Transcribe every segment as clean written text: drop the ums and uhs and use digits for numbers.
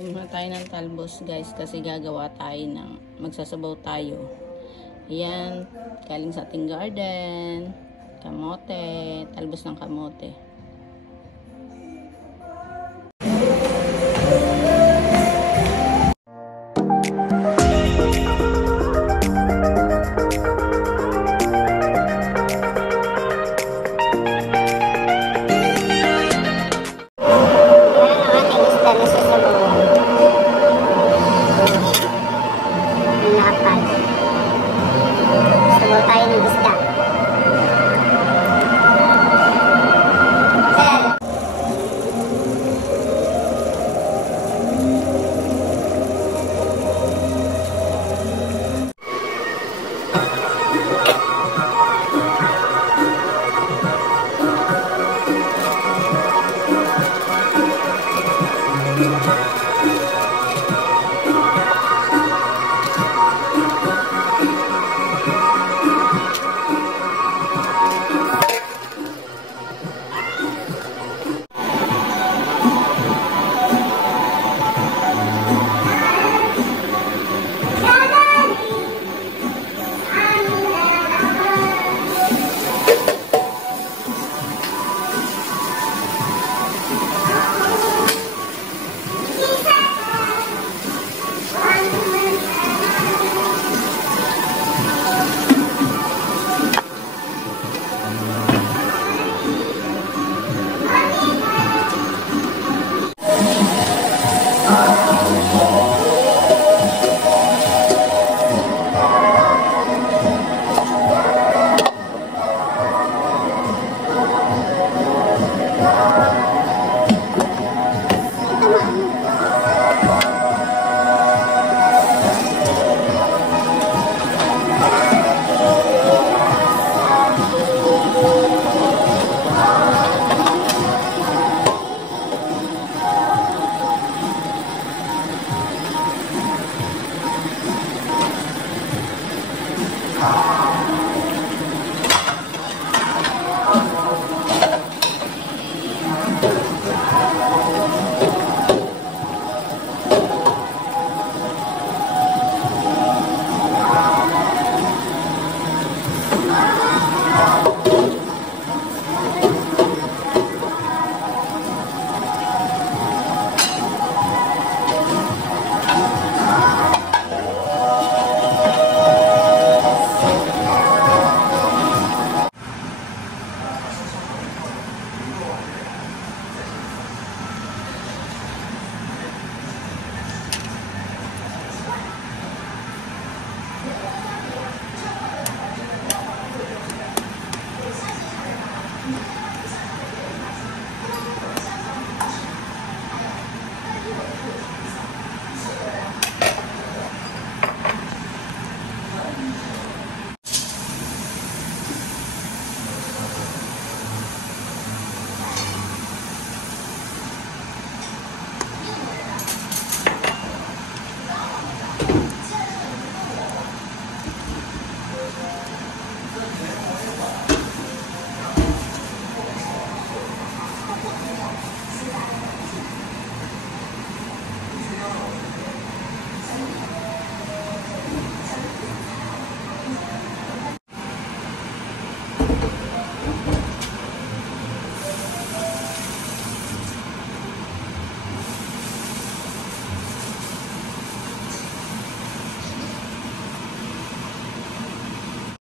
Kumuha tayo ng talbos guys kasi gagawa tayo ng magsasabaw tayo. Ayan, galing sa ating garden. Kamote, talbos ng kamote. Sabaw tayo ng isda.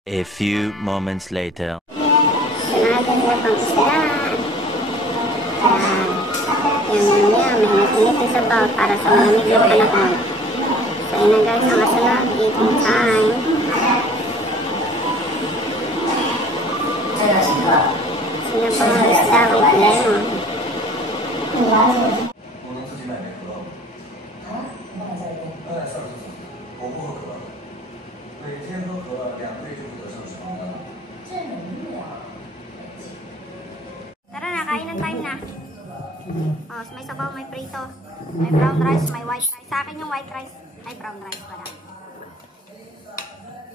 A few moments later. Sanagan na pang isda. Yung mainit-init yung sabaw para sa malamig na panahon. So yun na guys, ang kasunod, eating time. Sinabang ang isda with lemon. Tara na, kain ng time na. Oh, may sabaw, may prito, may brown rice, may white rice. Sa akin yung white rice, ay brown rice pala.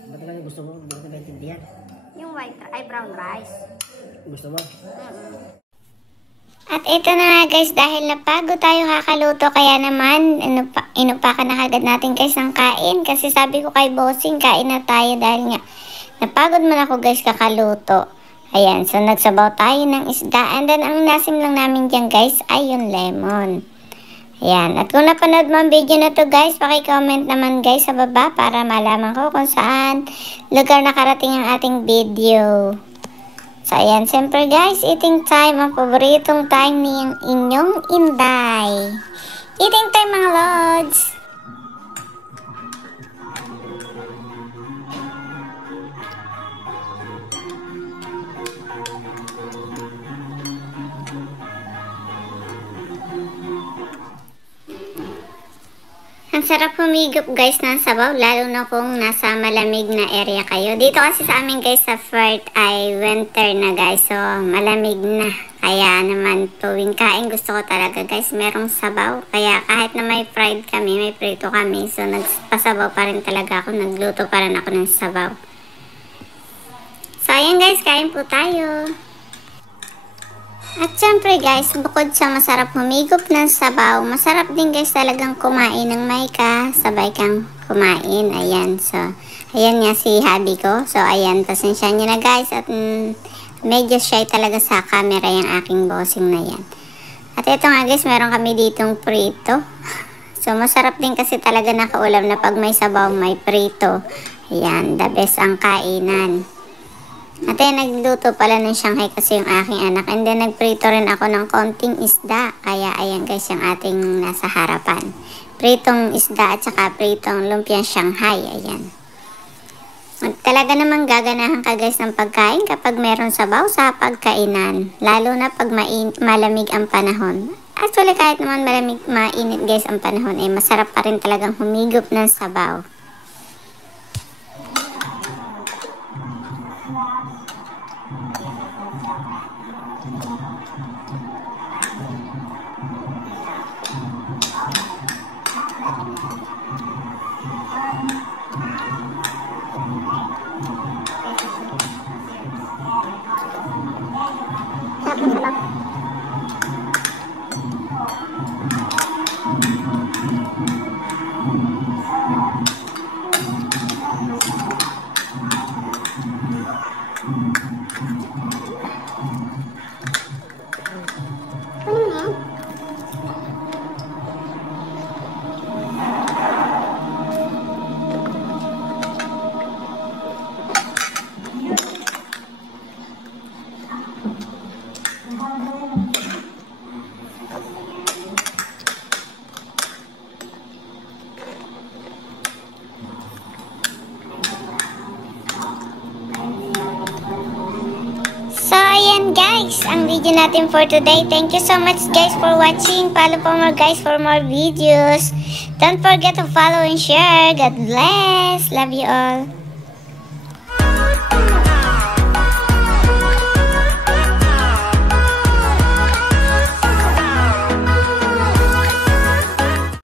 Ba't ka gusto mo? Hindi ko naintindihan. Yung white, ay brown rice. Gusto mo? At ito na nga guys, dahil napagod tayo kakaluto, kaya naman inupakan na kagad natin guys ng kain. Kasi sabi ko kay bossing, kain na tayo dahil nga napagod man ako guys kakaluto. Ayan, so nagsabaw tayo ng isda. And then ang nasim lang namin dyan guys ay yung lemon. Ayan, at kung napanood mo ang video na to guys, paki-comment naman guys sa baba para malaman ko kung saan lugar nakarating ang ating video. So, ayan. Siyempre, guys, eating time. Ang paboritong time niyang inyong inday. Eating time, mga lods. Ang sarap humigop guys ng sabaw, lalo na kung nasa malamig na area kayo. Dito kasi sa amin guys sa Fort ay winter na guys, so malamig na. Kaya naman tuwing kain gusto ko talaga guys merong sabaw. Kaya kahit na may fried kami, may prito kami, so nagpasabaw pa rin talaga ako, nagluto pa rin ako ng sabaw. So ayan guys, kain po tayo. At syempre guys, bukod sa masarap humigop ng sabaw, masarap din guys talagang kumain ng may kasabay kang kumain. Ayan, so ayan nga si hubby ko. So ayan, pasensya nyo na guys at medyo shy talaga sa camera yung aking bossing na yan. At ito nga guys, meron kami ditong prito. So masarap din kasi talaga nakaulam na pag may sabaw may prito. Ayan, the best ang kainan. At ayan, nagluto pala ng Shanghai kasi yung aking anak. And then, nagprito rin ako ng konting isda. Kaya, ayan guys, yung ating nasa harapan. Pritong isda at saka pritong lumpiang Shanghai. Ayan. At talaga namang gaganahan ka guys ng pagkain kapag meron sabaw sa pagkainan. Lalo na pag malamig ang panahon. Actually, kahit naman mainit guys ang panahon, eh masarap pa rin talagang humigop ng sabaw. Guys, ang video natin for today. Thank you so much guys for watching. Follow po more guys for more videos. Don't forget to follow and share. God bless. Love you all.